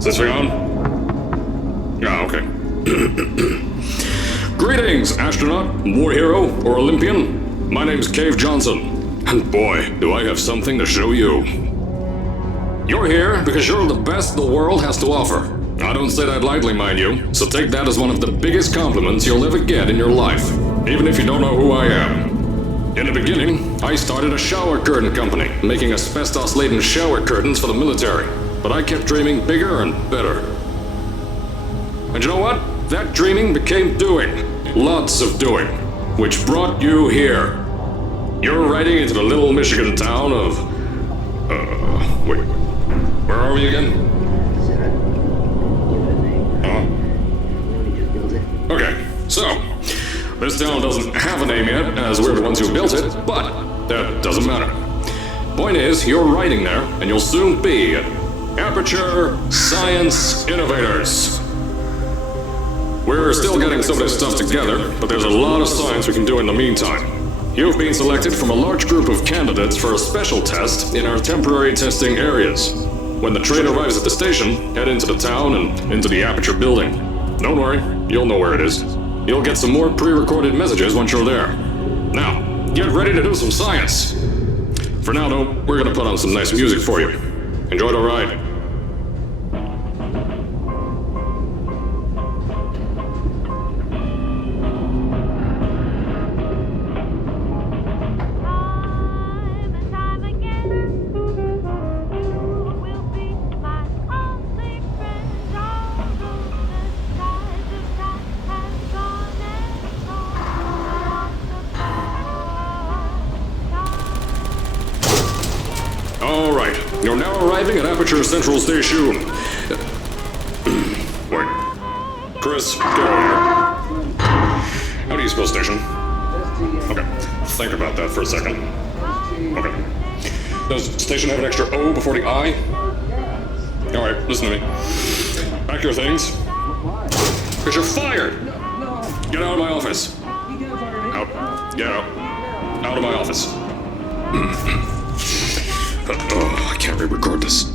Is this thing on? Yeah, okay. Greetings, astronaut, war hero, or Olympian. My name's Cave Johnson, and boy, do I have something to show you. You're here because you're the best the world has to offer. I don't say that lightly, mind you, so take that as one of the biggest compliments you'll ever get in your life, even if you don't know who I am. In the beginning, I started a shower curtain company, making asbestos-laden shower curtains for the military. But I kept dreaming bigger and better. And you know what? That dreaming became doing. Lots of doing. Which brought you here. You're riding into the little Michigan town of... wait. Where are we again? Okay, so... this town doesn't have a name yet, as we're the ones who built it, but that doesn't matter. Point is, you're riding there, and you'll soon be at Aperture Science Innovators. We're still getting some of this stuff together, but there's a lot of science we can do in the meantime. You've been selected from a large group of candidates for a special test in our temporary testing areas. When the train arrives at the station, head into the town and into the Aperture building. Don't worry, you'll know where it is. You'll get some more pre-recorded messages once you're there. Now, get ready to do some science. For now, though, we're gonna put on some nice music for you. Enjoy the ride. All right, you're now arriving at Aperture Central Station. Wait. Chris, get over here. How do you spell station? Okay, think about that for a second. Okay. Does station have an extra O before the I? All right, listen to me. Pack your things. Because you're fired! Get out of my office. Out. Get out. Out of my office. I can't re-record this.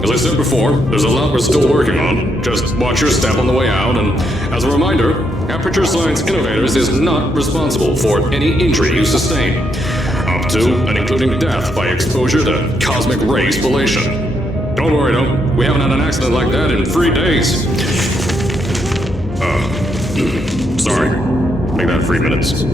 As I said before, there's a lot we're still working on. Just watch your step on the way out, and as a reminder, Aperture Science Innovators is not responsible for any injury you sustain, up to and including death by exposure to cosmic ray spallation. Don't worry though, we haven't had an accident like that in 3 days. Sorry. Make that 3 minutes.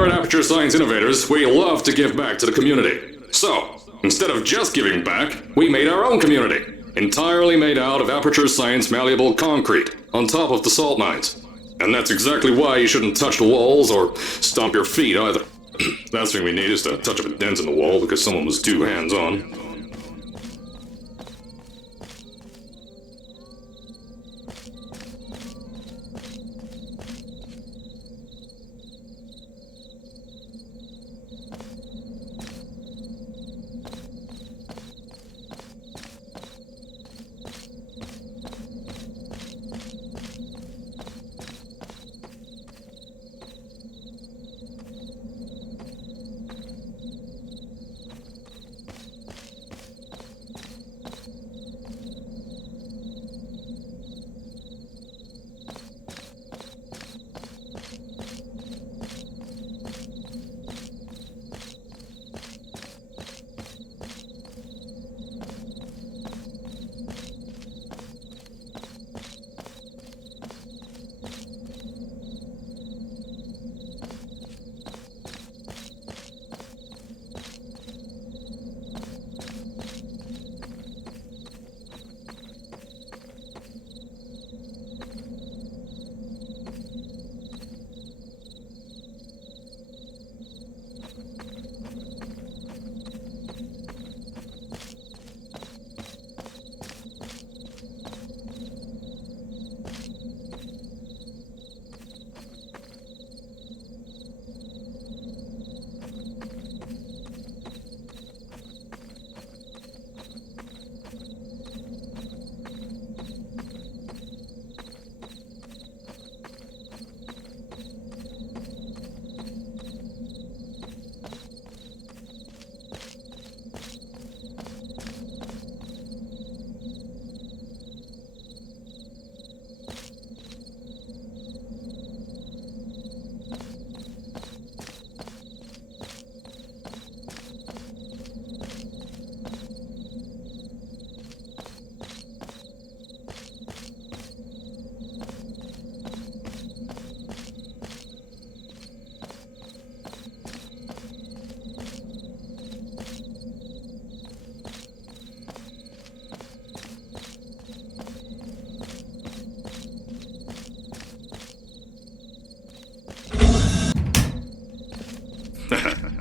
Here at Aperture Science Innovators, we love to give back to the community. So, instead of just giving back, we made our own community. Entirely made out of Aperture Science malleable concrete, on top of the salt mines. And that's exactly why you shouldn't touch the walls or stomp your feet either. Last thing we need is to touch up a dent in the wall because someone was too hands-on.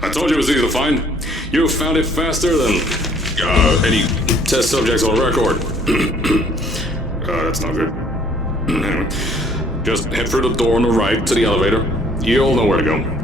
I told you it was easy to find. You found it faster than any test subjects on record. That's not good. Anyway, just head through the door on the right to the elevator. You'll know where to go.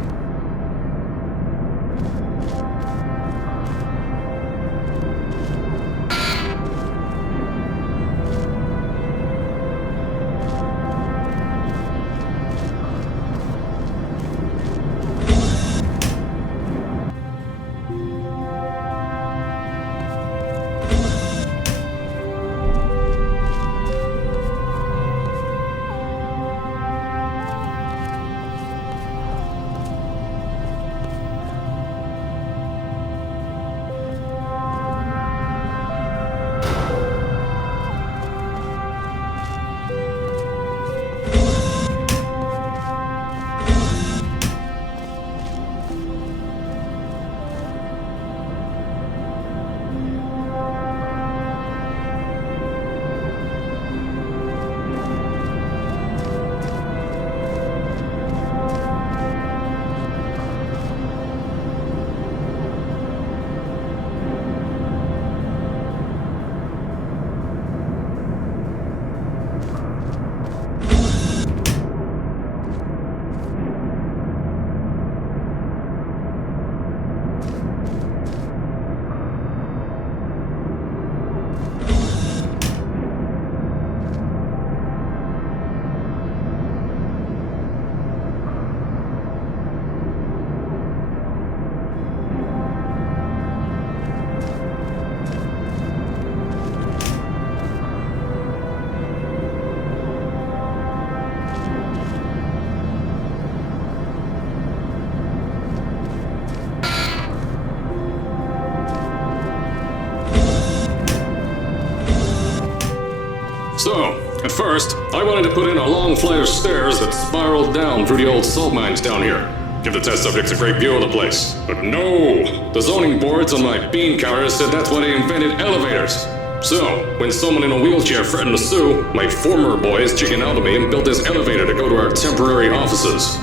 So, at first, I wanted to put in a long flight of stairs that spiraled down through the old salt mines down here. give the test subjects a great view of the place. But no! The zoning boards on my bean counters said that's why they invented elevators. So, when someone in a wheelchair threatened to sue, my former boys chickened out of me and built this elevator to go to our temporary offices.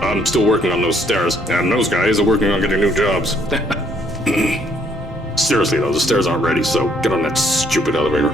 I'm still working on those stairs, and those guys are working on getting new jobs. Seriously though, the stairs aren't ready, so get on that stupid elevator.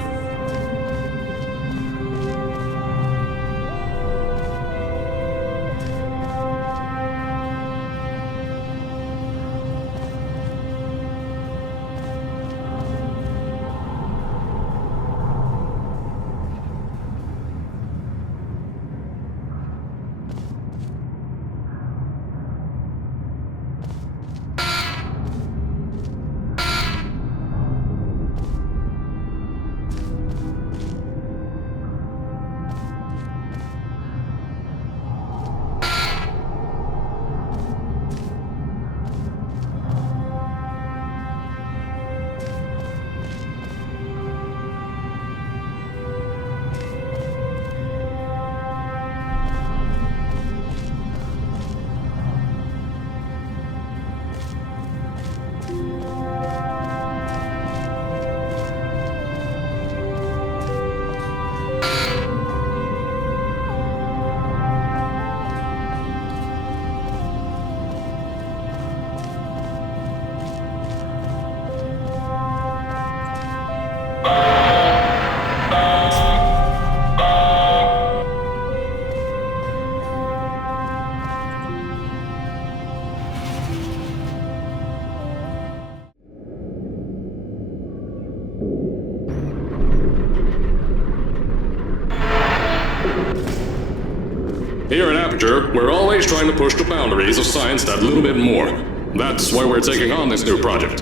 Here at Aperture, we're always trying to push the boundaries of science that little bit more. That's why we're taking on this new project.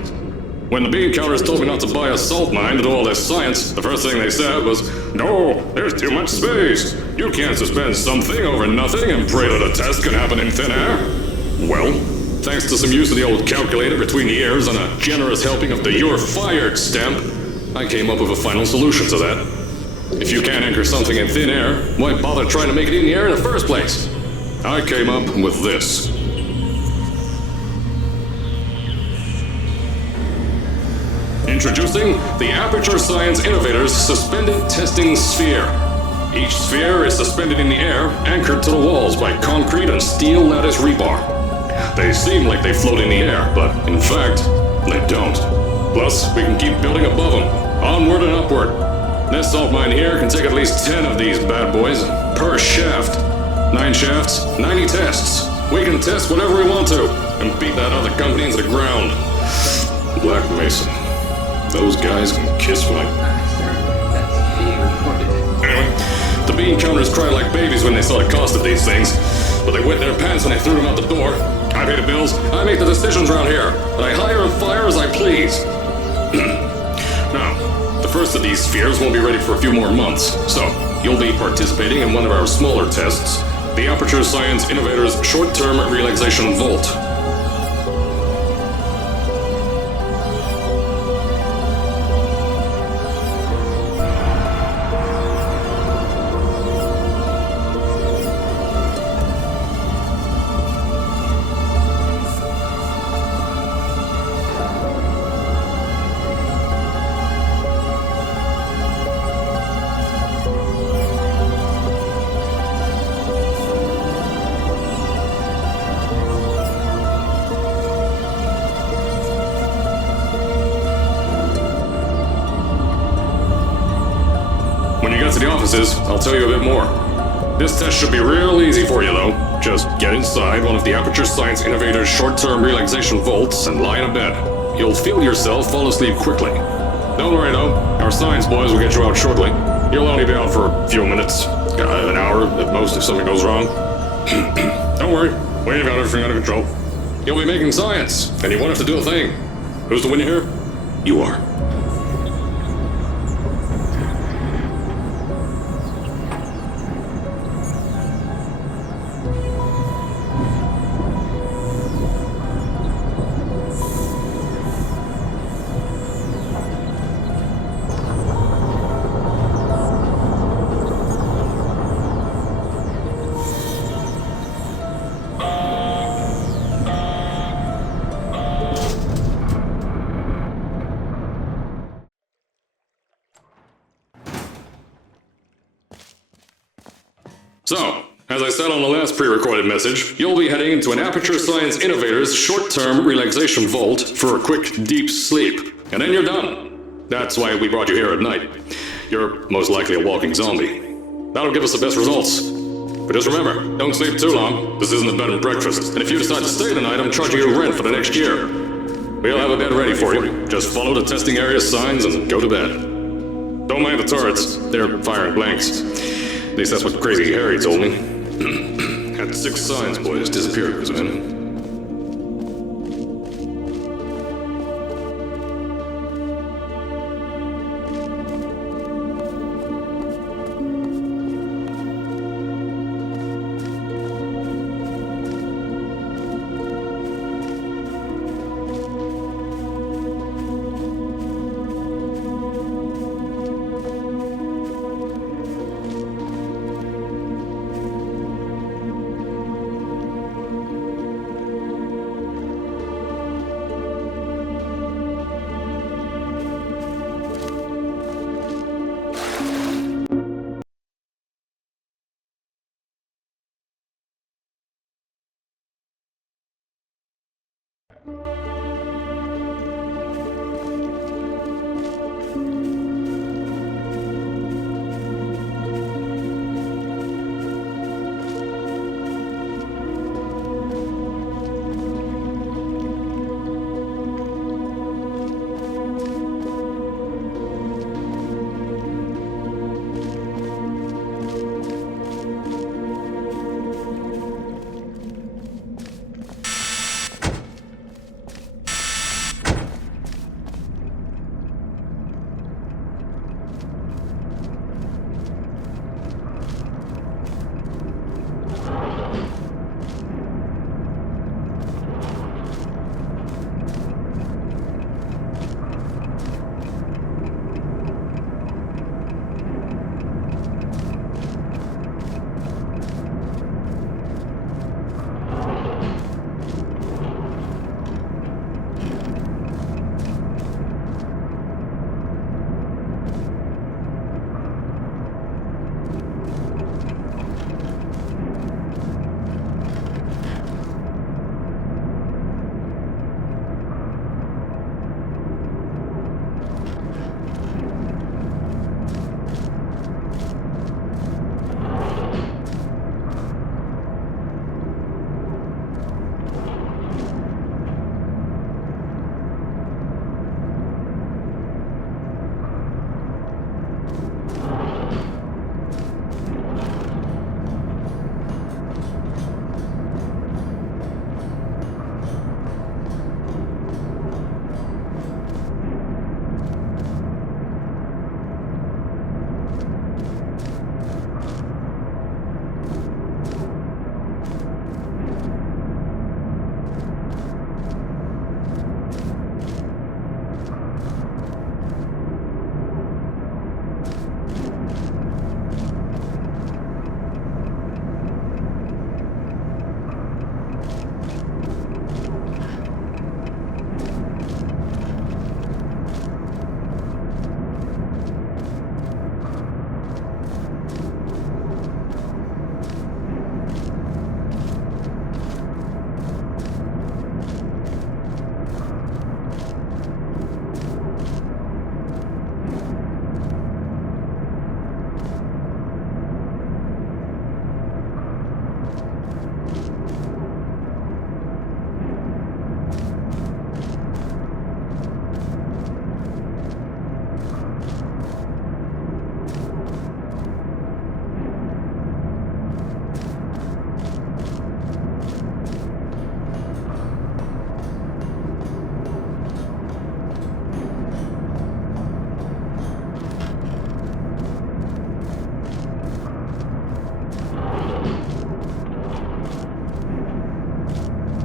When the bean counters told me not to buy a salt mine to do all this science, the first thing they said was, "No, there's too much space. You can't suspend something over nothing and pray that a test can happen in thin air." Well, thanks to some use of the old calculator between the ears and a generous helping of the "you're fired" stamp, I came up with a final solution to that. If you can't anchor something in thin air, why bother trying to make it in the air in the first place? I came up with this. Introducing the Aperture Science Innovators Suspended Testing Sphere. Each sphere is suspended in the air, anchored to the walls by concrete and steel lattice rebar. They seem like they float in the air, but in fact, they don't. Plus, we can keep building above them, onward and upward. This salt mine here can take at least 10 of these bad boys per shaft. 9 shafts, 90 tests. We can test whatever we want to and beat that other company into the ground. Black Mason. Those guys can kiss my... Anyway, the bean counters cried like babies when they saw the cost of these things, but they wet their pants when I threw them out the door. I pay the bills, I make the decisions around here, and I hire and fire as I please. Now, the first of these spheres won't be ready for a few more months, so you'll be participating in one of our smaller tests, the Aperture Science Innovators Short-Term Relaxation Vault. To the offices, I'll tell you a bit more. This test should be real easy for you though. Just get inside one of the Aperture Science Innovators short-term relaxation vaults and lie in a bed. You'll feel yourself fall asleep quickly. Don't worry though, our science boys will get you out shortly. You'll only be out for a few minutes, an hour at most if something goes wrong. Don't worry, we've got everything under control. You'll be making science, and you won't have to do a thing. Who's the winner here? You are. So, as I said on the last pre-recorded message, you'll be heading into an Aperture Science Innovators short-term relaxation vault for a quick, deep sleep. And then you're done. That's why we brought you here at night. You're most likely a walking zombie. That'll give us the best results. But just remember, don't sleep too long. This isn't a bed and breakfast. And if you decide to stay the night, I'm charging you rent for the next year. We'll have a bed ready for you. Just follow the testing area signs and go to bed. Don't mind the turrets. They're firing blanks. At least that's what Crazy Harry told me. Had 6 signs, boys, disappeared because of him.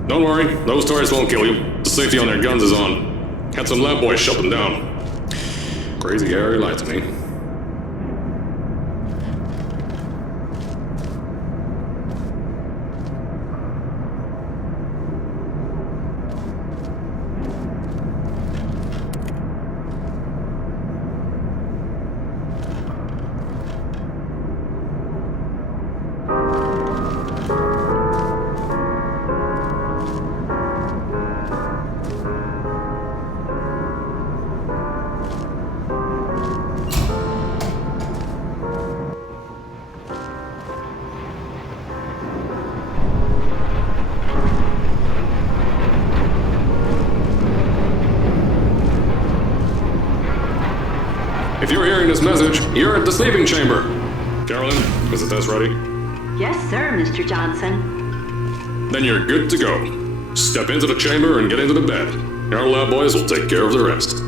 Don't worry, those turrets won't kill you. The safety on their guns is on. Had some lab boys shut them down. Crazy Harry lied to me. delivering his message, you're at the sleeping chamber. Carolyn, is the test ready? Yes, sir, Mr. Johnson. Then you're good to go. Step into the chamber and get into the bed. Our lab boys will take care of the rest.